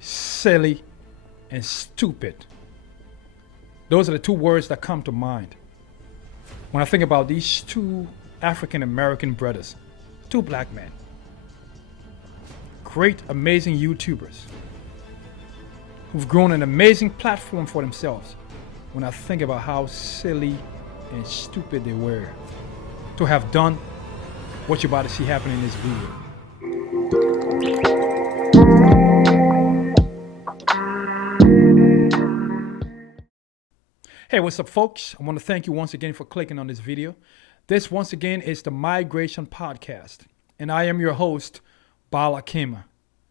silly, and stupid. Those are the two words that come to mind when I think about these two African American brothers, two black men, great, amazing YouTubers who've grown an amazing platform for themselves. When I think about how silly and stupid they were to have done what you're about to see happen in this video. Hey, what's up, folks? I want to thank you once again for clicking on this video. This, once again, is the Migration Podcast, and I am your host, Ballah Kemah.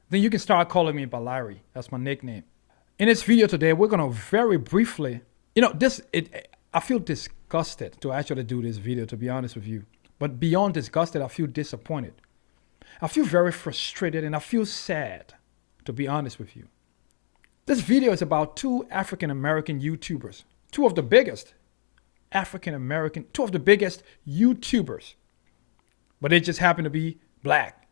Then you can start calling me Balari. That's my nickname. In this video today, we're going to very briefly, I feel disgusted to actually do this video, to be honest with you. But beyond disgusted, I feel disappointed. I feel very frustrated, and I feel sad, to be honest with you. This video is about two African American YouTubers. Two of the biggest YouTubers. But they just happen to be black.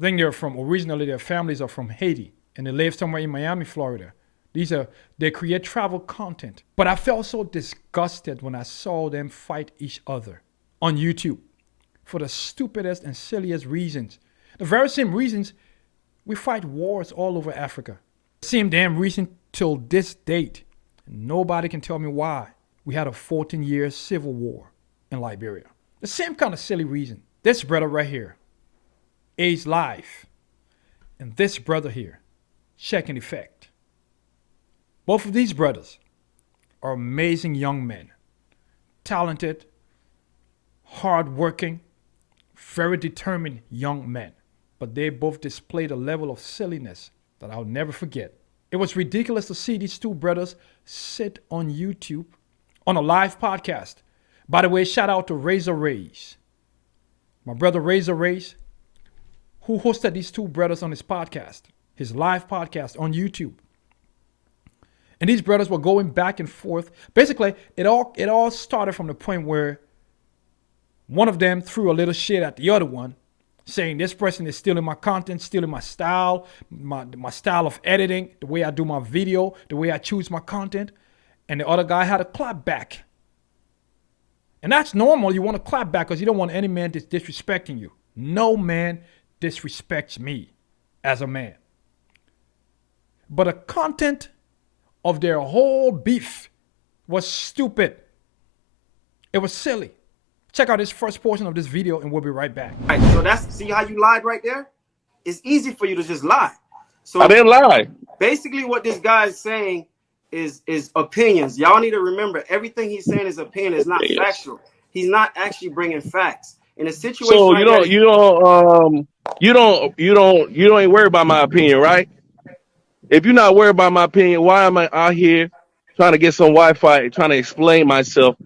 I think originally their families are from Haiti, and they live somewhere in Miami, Florida. They create travel content. But I felt so disgusted when I saw them fight each other on YouTube for the stupidest and silliest reasons. The very same reasons we fight wars all over Africa. Same damn reason till this date. Nobody can tell me why we had a 14-year civil war in Liberia. The same kind of silly reason. This brother right here, aged life, and this brother here, check and effect. Both of these brothers are amazing young men, talented, hardworking, very determined young men. But they both displayed a level of silliness that I'll never forget. It was ridiculous to see these two brothers sit on YouTube on a live podcast. By the way, shout out to Razor Rays. My brother Razor Rays, who hosted these two brothers on his podcast, his live podcast on YouTube. And these brothers were going back and forth. Basically, it all started from the point where one of them threw a little shit at the other one, saying this person is stealing my content, stealing my style, my style of editing, the way I do my video, the way I choose my content. And the other guy had a clap back. And that's normal. You want to clap back because you don't want any man disrespecting you. No man disrespects me as a man. But the content of their whole beef was stupid. It was silly. Check out this first portion of this video and we'll be right back. Right, so see how you lied right there? It's easy for you to just lie. So I didn't lie. Basically what this guy is saying is opinions. Y'all need to remember everything he's saying is opinion. It's not factual. He's not actually bringing facts. In a situation So like you ain't worried about my opinion, right? If you're not worried about my opinion, why am I out here trying to get some Wi-Fi, trying to explain myself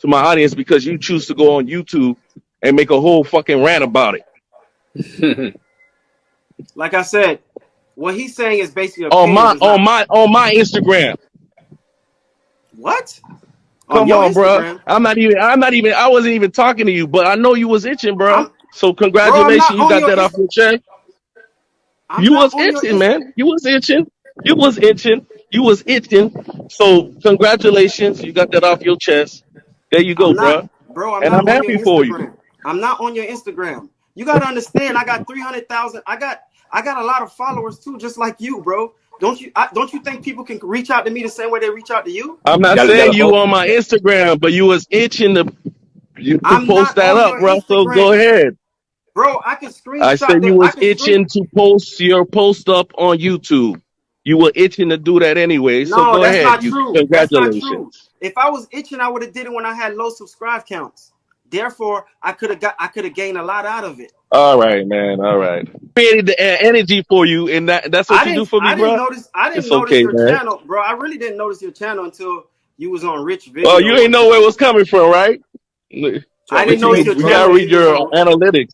to my audience because you choose to go on YouTube and make a whole fucking rant about it? Like I said, what he's saying is basically on my Instagram. What? Come on, bro. I wasn't even talking to you, but I know you was itching, bro. So congratulations, you got that off your chest. You was itching, man. You was itching. So congratulations, you got that off your chest. There you go, bro. I'm happy for you. I'm not on your Instagram. You gotta understand, I got 300,000. I got a lot of followers too, just like you, bro. Don't you think people can reach out to me the same way they reach out to you? I'm not saying you on my Instagram, but you was itching to post that up, bro. So go ahead. Bro, I can screenshot. I said you was itching to post your post up on YouTube. You were itching to do that anyway. So go ahead. Not true. Congratulations. That's not true. If I was itching, I would have did it when I had low subscribe counts. Therefore, I could have gained a lot out of it. All right, man. All right. Created the energy for you, and that's what you do for me, bro. I didn't notice your channel, bro. I really didn't notice your channel until you was on Rich Video. Oh, you ain't know where it was coming from, right? I didn't know your channel. You gotta read your analytics.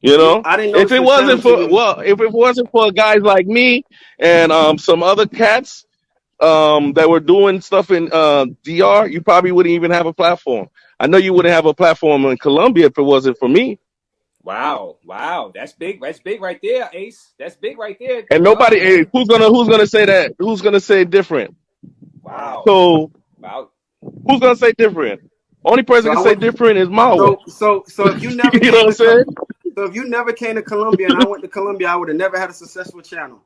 You know, I didn't know if it wasn't for guys like me and some other cats that were doing stuff in DR, you probably wouldn't even have a platform. I know you wouldn't have a platform in Colombia if it wasn't for me. Wow. That's big. That's big right there, Ace. That's big right there. And Wow, nobody, man. who's gonna say that? Who's gonna say different? Wow. So Wow. who's gonna say different? Only So person I can say would. different is Mawa. So if you never You know what came I'm to saying? so if you never came to Colombia and I went to Colombia, I would have never had a successful channel.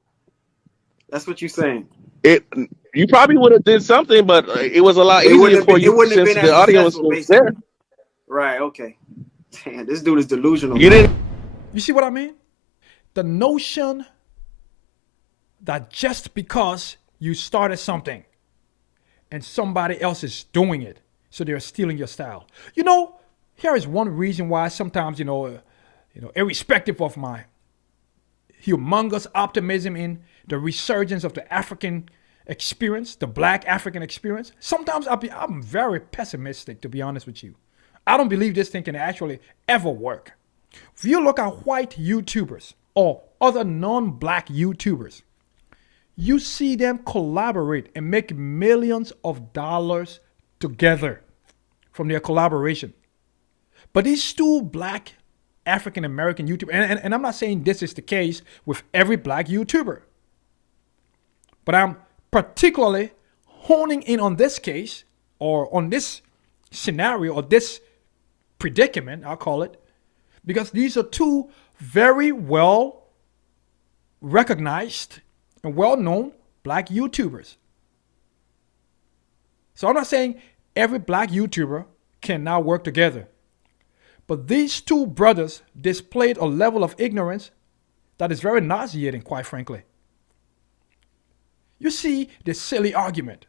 That's what you're saying. It you probably would have did something, but it was a lot It wouldn't easier have been. for It you wouldn't have since been the as audience successful, was there. basically. Right. Okay. Damn, this dude is delusional, You man. didn't. You see what I mean? The notion that just because you started something and somebody else is doing it, so they're stealing your style. You know, here is one reason why sometimes, irrespective of my humongous optimism in the resurgence of the African experience, the black African experience, sometimes I'm very pessimistic, to be honest with you. I don't believe this thing can actually ever work. If you look at white YouTubers or other non-black YouTubers, you see them collaborate and make millions of dollars together from their collaboration. But these two black African American YouTubers, and I'm not saying this is the case with every black YouTuber, but I'm particularly honing in on this case or on this scenario or this predicament, I'll call it, because these are two very well recognized and well-known black YouTubers. So I'm not saying every black YouTuber can now work together. But these two brothers displayed a level of ignorance that is very nauseating, quite frankly. You see this silly argument.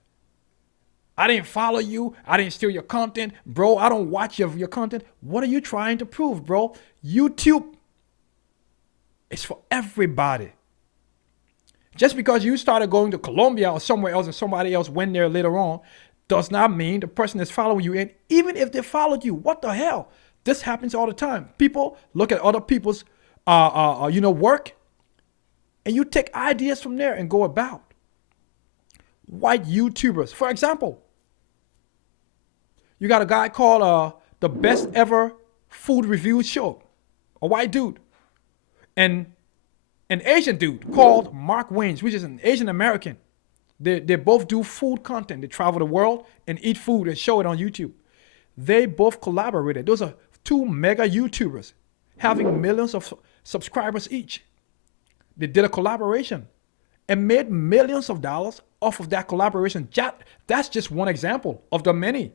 I didn't follow you. I didn't steal your content. Bro, I don't watch your content. What are you trying to prove, bro? YouTube is for everybody. Just because you started going to Colombia or somewhere else and somebody else went there later on does not mean the person is following you. And even if they followed you, what the hell? This happens all the time. People look at other people's work, and you take ideas from there and go about. White YouTubers, for example, you got a guy called the Best Ever Food Review Show, a white dude, and an Asian dude called Mark Waynes, which is an Asian American. They both do food content. They travel the world and eat food and show it on YouTube. They both collaborated. Those are two mega YouTubers having millions of subscribers each. They did a collaboration and made millions of dollars off of that collaboration. That's just one example of the many.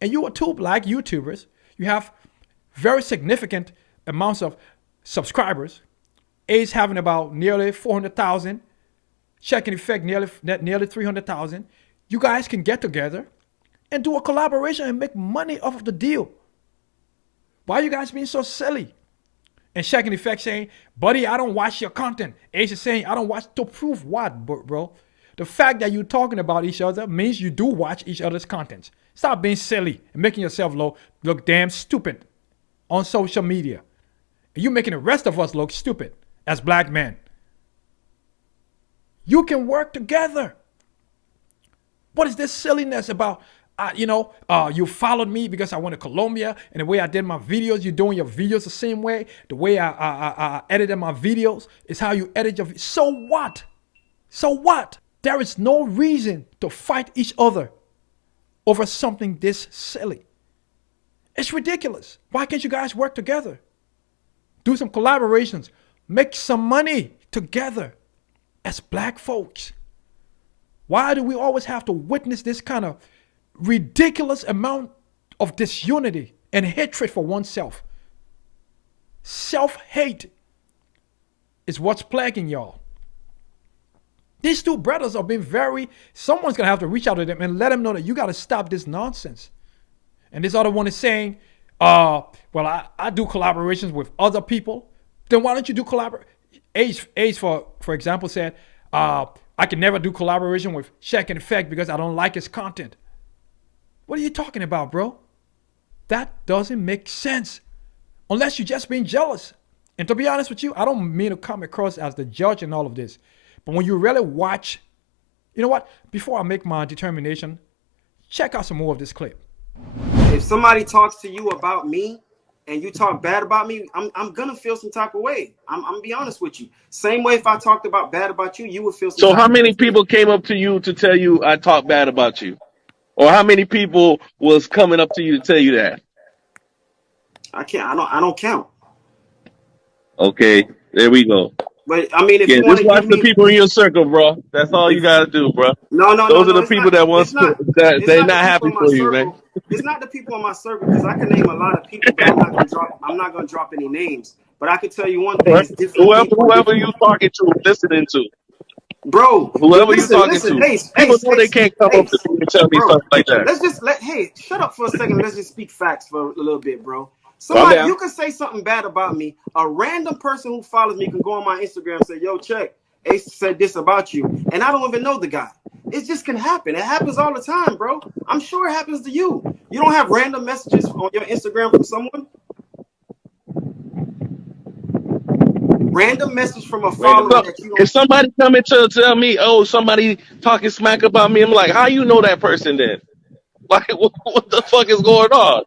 And you are two black YouTubers. You have very significant amounts of subscribers. Ace having about nearly 400,000. Checking Effect nearly 300,000. You guys can get together and do a collaboration and make money off of the deal. Why are you guys being so silly? And Checking Effect saying, buddy, I don't watch your content. Ace is saying, I don't watch. To prove what, bro? The fact that you're talking about each other means you do watch each other's content. Stop being silly and making yourself look damn stupid on social media. And you're making the rest of us look stupid as black men. You can work together. What is this silliness about? You followed me because I went to Colombia, and the way I did my videos, you're doing your videos the same way. The way I edited my videos is how you edit your videos. So what? So what? There is no reason to fight each other over something this silly. It's ridiculous. Why can't you guys work together? Do some collaborations. Make some money together as black folks. Why do we always have to witness this kind of ridiculous amount of disunity and hatred for oneself? Self-hate is what's plaguing y'all. These two brothers are being someone's going to have to reach out to them and let them know that you got to stop this nonsense. And this other one is saying, I do collaborations with other people. Then why don't you do collaboration? Ace, for example, said, I can never do collaboration with Checking Effect because I don't like his content. What are you talking about, bro? That doesn't make sense. Unless you're just being jealous. And to be honest with you, I don't mean to come across as the judge in all of this. But when you really watch, you know what? Before I make my determination, check out some more of this clip. If somebody talks to you about me and you talk bad about me, I'm gonna feel some type of way. I'm gonna be honest with you. Same way if I talked bad about you, you would feel some So type how of way many as well. people came up to you to tell you I talk bad about you? Or how many people was coming up to you to tell you that? I don't count. Okay, there we go. But I mean, if Yeah, you want just to watch give the me, people in your circle, bro. That's all you if gotta do, bro. no, no, no, Those are no, the people that it's wants not, that it's they not the not people happy in my for you, man. circle. It's not the people in my circle because I can name a lot of people, but I'm not gonna drop any names. But I can tell you one All thing: right. it's different people and Whoever different. you talking to, listening to, Bro, whoever you listen, talking listen, to, Ace, people Ace, know they Ace, can't come up to Ace, me and tell me bro. something like that. Let's just hey, shut up for a second. Let's just speak facts for a little bit, bro. Calm Somebody, down. you can say something bad about me. A random person who follows me can go on my Instagram and say, "Yo, check, Ace said this about you," and I don't even know the guy. It just can happen. It happens all the time, bro. I'm sure it happens to you. You don't have random messages on your Instagram from someone. Random message from a Random follower So that you if don't. somebody coming to tell me, oh, somebody talking smack about me, I'm like, how you know that person then? Like, what the fuck is going on?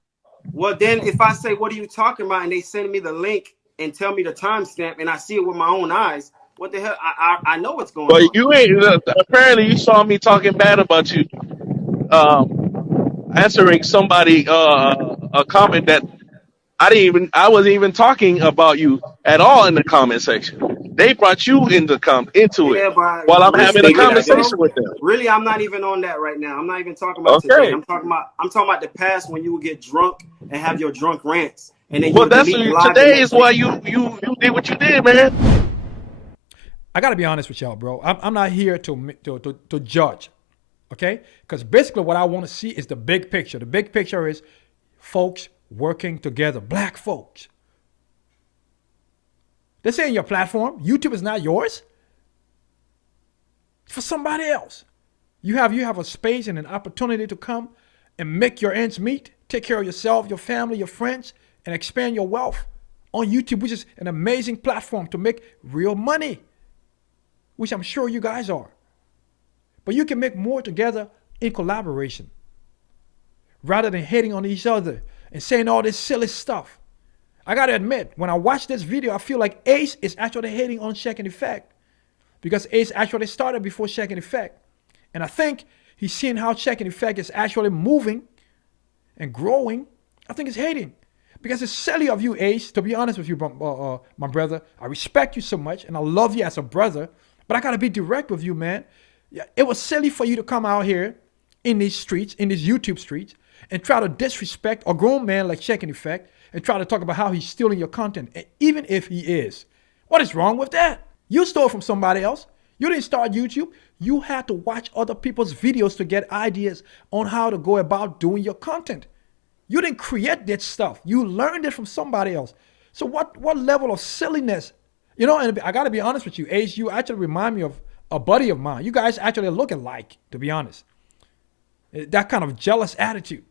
Well, then if I say, "What are you talking about?" and they send me the link and tell me the timestamp, and I see it with my own eyes, what the hell? I know what's going But on. you ain't. Apparently, you saw me talking bad about you, answering somebody a comment that I wasn't even talking about you at all in the comment section. They brought you into it Yeah, but while I'm really, having a They did, I really, did. conversation bro, with them. really, I'm not even on that right now. I'm not even talking about today. Okay. I'm talking about the past when you would get drunk and have your drunk rants, and then you Well, would delete the live the today is next day. why you did what you did, man. I gotta be honest with y'all, bro. I'm not here to judge, okay? Because basically, what I want to see is the big picture. The big picture is folks working together, black folks. This ain't your platform. YouTube is not yours. It's for somebody else. You have a space and an opportunity to come and make your ends meet, take care of yourself, your family, your friends, and expand your wealth on YouTube, which is an amazing platform to make real money, which I'm sure you guys are. But you can make more together in collaboration rather than hating on each other and saying all this silly stuff. I gotta admit, when I watch this video, I feel like Ace is actually hating on Shaq and Effect because Ace actually started before Shaq and Effect. And I think he's seeing how Shaq and Effect is actually moving and growing. I think he's hating because it's silly of you, Ace, to be honest with you, my brother. I respect you so much and I love you as a brother, but I gotta be direct with you, man. Yeah, it was silly for you to come out here in these streets, in these YouTube streets, and try to disrespect a grown man like Shaq and Effect and try to talk about how he's stealing your content, and even if he is. What is wrong with that? You stole from somebody else. You didn't start YouTube. You had to watch other people's videos to get ideas on how to go about doing your content. You didn't create that stuff. You learned it from somebody else. So what level of silliness? You know, and I got to be honest with you, Ace, you actually remind me of a buddy of mine. You guys actually look alike, to be honest. That kind of jealous attitude.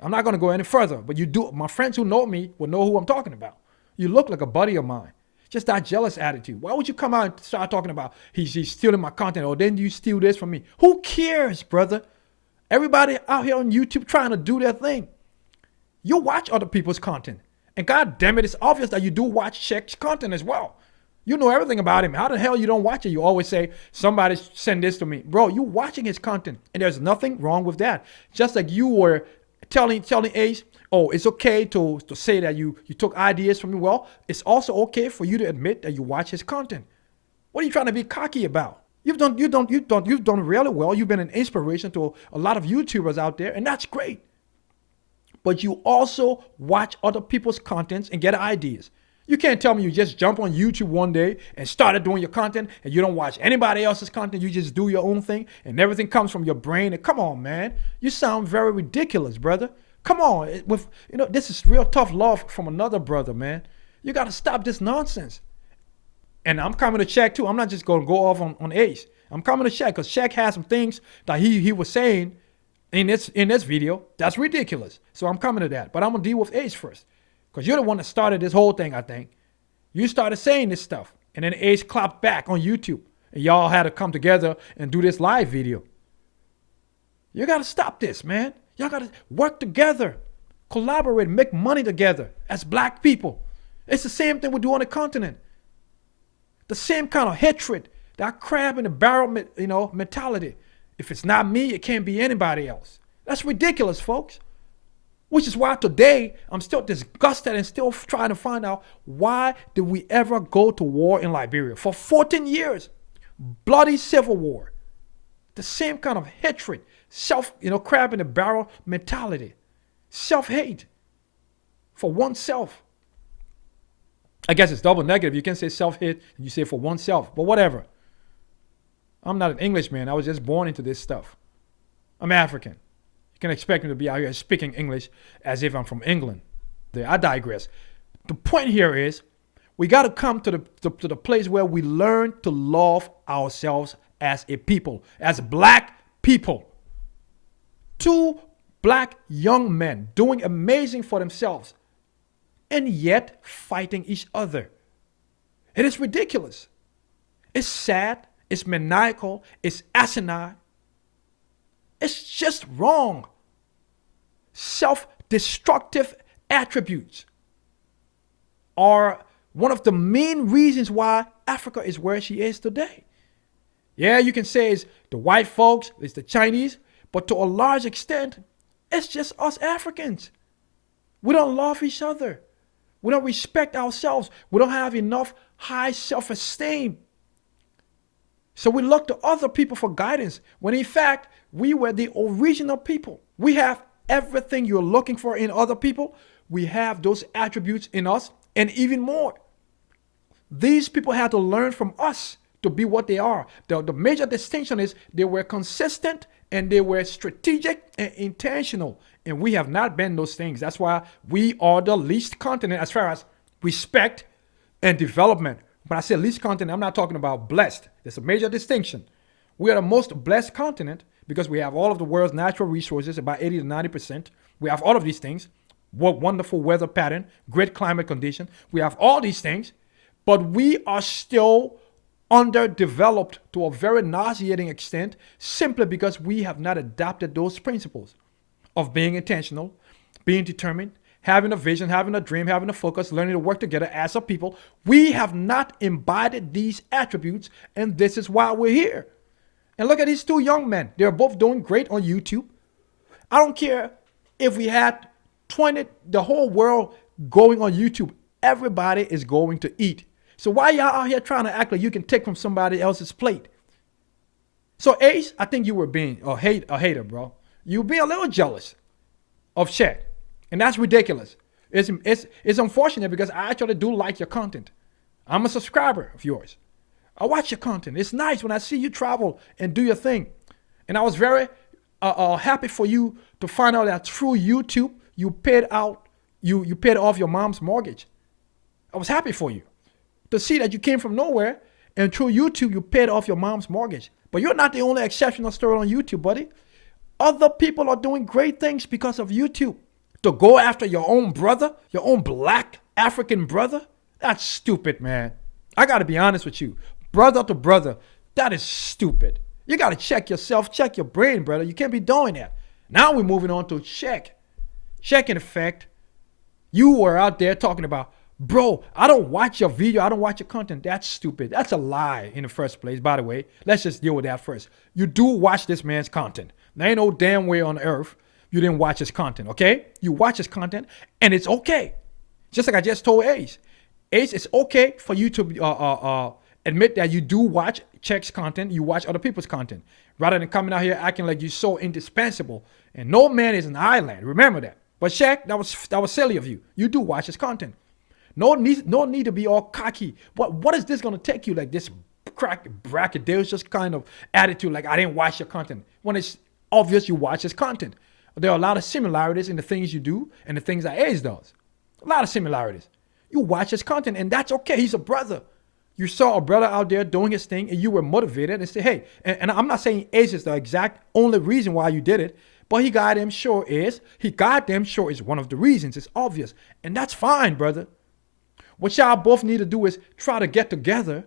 I'm not going to go any further, but you do. My friends who know me will know who I'm talking about. You look like a buddy of mine. Just that jealous attitude. Why would you come out and start talking about he's stealing my content or then you steal this from me? Who cares, brother? Everybody out here on YouTube trying to do their thing. You watch other people's content. And God damn it, it's obvious that you do watch Shaq's content as well. You know everything about him. How the hell you don't watch it? You always say, somebody send this to me. Bro, you watching his content. And there's nothing wrong with that. Just like you were telling Ace, oh, it's okay to say that you took ideas from me. Well, it's also okay for you to admit that you watch his content. What are you trying to be cocky about? You've done really well. You've been an inspiration to a lot of YouTubers out there, and that's great. But you also watch other people's contents and get ideas. You can't tell me you just jump on YouTube one day and started doing your content and you don't watch anybody else's content. You just do your own thing and everything comes from your brain. And come on, man. You sound very ridiculous, brother. Come on. This is real tough love from another brother, man. You got to stop this nonsense. And I'm coming to Shaq too. I'm not just going to go off on Ace. I'm coming to Shaq because Shaq has some things that he was saying in this video that's ridiculous. So I'm coming to that. But I'm going to deal with Ace first. Because you're the one that started this whole thing, I think. You started saying this stuff. And then Ace clapped back on YouTube. And y'all had to come together and do this live video. You got to stop this, man. Y'all got to work together. collaborate, make money together as black people. It's the same thing we do on the continent. The same kind of hatred, that crab in the barrel, mentality. If it's not me, it can't be anybody else. That's ridiculous, folks. Which is why today I'm still disgusted and still trying to find out, why did we ever go to war in Liberia? For 14 years, bloody civil war. The same kind of hatred, crab in the barrel mentality, self-hate for oneself. I guess it's double negative. You can say self-hate and you say for oneself, but whatever. I'm not an Englishman. I was just born into this stuff. I'm African. You can expect me to be out here speaking English as if I'm from England. I digress. The point here is, we got to come to the place where we learn to love ourselves as a people, as black people. 2 black young men doing amazing for themselves, and yet fighting each other. It is ridiculous. It's sad. It's maniacal. It's asinine. It's just wrong. Self-destructive attributes are one of the main reasons why Africa is where she is today. Yeah, you can say it's the white folks, it's the Chinese, but to a large extent, it's just us Africans. We don't love each other. We don't respect ourselves. We don't have enough high self-esteem. So we look to other people for guidance, when in fact, we were the original people. We have everything you're looking for in other people. We have those attributes in us, and even more. These people had to learn from us to be what they are. The major distinction is they were consistent and they were strategic and intentional. And we have not been those things. That's why we are the least continent as far as respect and development. When I say least continent, I'm not talking about blessed. There's a major distinction. We are the most blessed continent because we have all of the world's natural resources, about 80 to 90%. We have all of these things. What wonderful weather pattern, great climate condition. We have all these things, but we are still underdeveloped to a very nauseating extent simply because we have not adopted those principles of being intentional, being determined, having a vision, having a dream, having a focus, learning to work together as a people. We have not embodied these attributes, and this is why we're here. And look at these 2 young men. They're both doing great on YouTube. I don't care if we had the whole world going on YouTube. Everybody is going to eat. So why y'all out here trying to act like you can take from somebody else's plate? So Ace, I think you were being a hater, bro. You being a little jealous of Shaq. And that's ridiculous. It's unfortunate because I actually do like your content. I'm a subscriber of yours. I watch your content. It's nice when I see you travel and do your thing. And I was very happy for you to find out that through YouTube, you paid off your mom's mortgage. I was happy for you to see that you came from nowhere and through YouTube, you paid off your mom's mortgage. But you're not the only exceptional story on YouTube, buddy. Other people are doing great things because of YouTube. To go after your own brother, your own black African brother, that's stupid, man. I got to be honest with you. Brother to brother, that is stupid. You got to check yourself, check your brain, brother. You can't be doing that. Now we're moving on to Shaq. Shaq, in effect, you were out there talking about, bro, I don't watch your video. I don't watch your content. That's stupid. That's a lie in the first place, by the way. Let's just deal with that first. You do watch this man's content. There ain't no damn way on earth you didn't watch his content, okay? You watch his content, and it's okay. Just like I just told Ace. Ace, it's okay for you to admit that you do watch Check's content, you watch other people's content, rather than coming out here acting like you're so indispensable. And no man is an island. Remember that. But Shaq, that was silly of you. You do watch his content. No need to be all cocky. What is this going to take you, like this braggadocious kind of attitude, like I didn't watch your content, when it's obvious you watch his content. There are a lot of similarities in the things you do and the things that Ace does. A lot of similarities. You watch his content, and that's okay. He's a brother. You saw a brother out there doing his thing, and you were motivated and say, hey, and I'm not saying Ace is the exact only reason why you did it, but he goddamn sure is one of the reasons. It's obvious. And that's fine, brother. What y'all both need to do is try to get together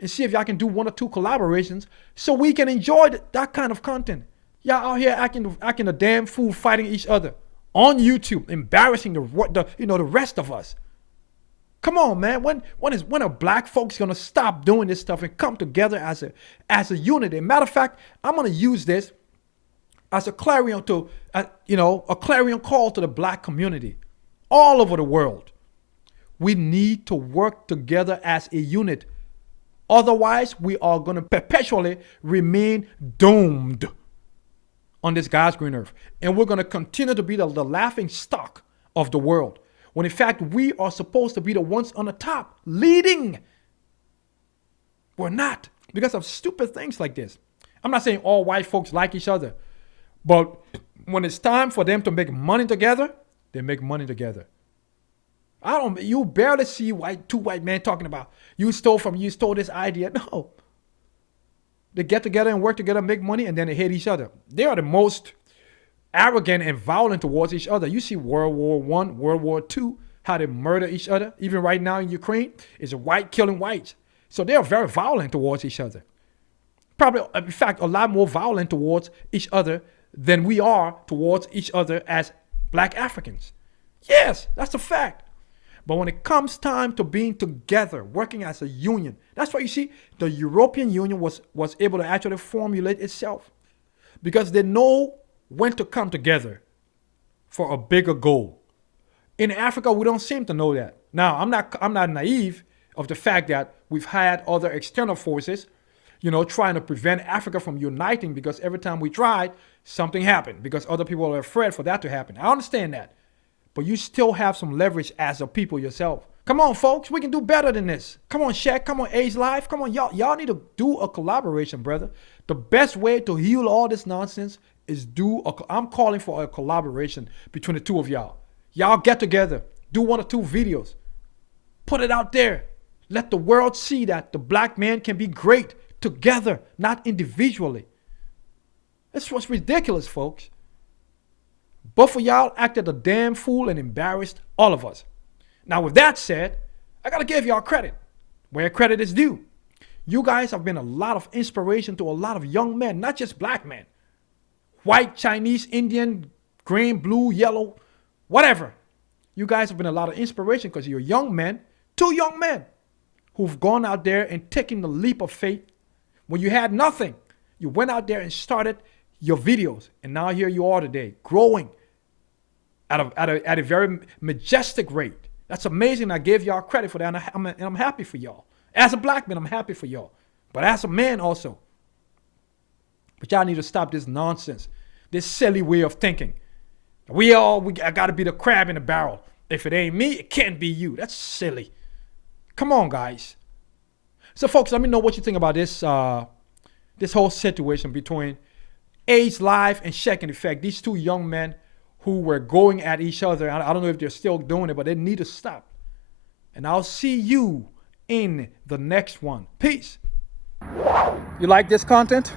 and see if y'all can do 1 or 2 collaborations so we can enjoy that kind of content. Y'all out here acting a damn fool fighting each other on YouTube, embarrassing the rest of us. Come on, man. When are black folks gonna stop doing this stuff and come together as a unity? Matter of fact, I'm gonna use this as a clarion a clarion call to the black community all over the world. We need to work together as a unit. Otherwise, we are going to perpetually remain doomed on this God's green earth. And we're going to continue to be the laughing stock of the world. When in fact, we are supposed to be the ones on the top, leading. We're not, because of stupid things like this. I'm not saying all white folks like each other, but when it's time for them to make money together, they make money together. You barely see two white men talking about, you stole this idea. No. They get together and work together, make money, and then they hate each other. They are the most arrogant and violent towards each other. You see World War I, World War II, how they murder each other. Even right now in Ukraine, it's a white killing whites. So they are very violent towards each other. Probably, in fact, a lot more violent towards each other than we are towards each other as black Africans. Yes, that's a fact. But when it comes time to being together, working as a union, that's why you see the European Union was able to actually formulate itself, because they know when to come together for a bigger goal. In Africa, we don't seem to know that. Now, I'm not naive of the fact that we've had other external forces, trying to prevent Africa from uniting, because every time we tried, something happened because other people are afraid for that to happen. I understand that. But you still have some leverage as a people yourself. Come on, folks. We can do better than this. Come on, Shaq. Come on, Age Life. Come on, y'all. Y'all need to do a collaboration, brother. The best way to heal all this nonsense is I'm calling for a collaboration between the two of y'all. Y'all get together. Do 1 or 2 videos. Put it out there. Let the world see that the black man can be great together, not individually. This was ridiculous, folks. Both of y'all acted a damn fool and embarrassed all of us. Now, with that said, I got to give y'all credit where credit is due. You guys have been a lot of inspiration to a lot of young men, not just black men. White, Chinese, Indian, green, blue, yellow, whatever. You guys have been a lot of inspiration because you're young men, 2 young men who've gone out there and taken the leap of faith. When you had nothing, you went out there and started your videos. And now here you are today, growing at a very majestic rate. That's amazing. I give y'all credit for that, and I'm happy for y'all. As a black man, I'm happy for y'all. But as a man also. But y'all need to stop this nonsense, this silly way of thinking. I got to be the crab in the barrel. If it ain't me, it can't be you. That's silly. Come on, guys. So, folks, let me know what you think about this whole situation between Age Live and Shaq in Effect. These 2 young men who were going at each other. I don't know if they're still doing it, but they need to stop. And I'll see you in the next one. Peace. You like this content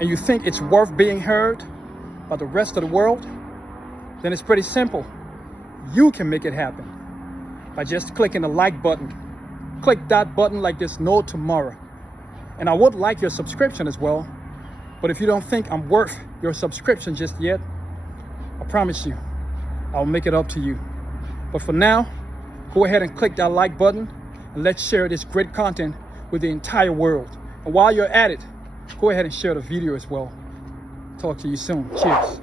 and you think it's worth being heard by the rest of the world? Then it's pretty simple. You can make it happen by just clicking the like button. Click that button like there's no tomorrow. And I would like your subscription as well. But if you don't think I'm worth your subscription just yet, I promise you, I'll make it up to you. But for now, go ahead and click that like button and let's share this great content with the entire world. And while you're at it, go ahead and share the video as well. Talk to you soon. Cheers.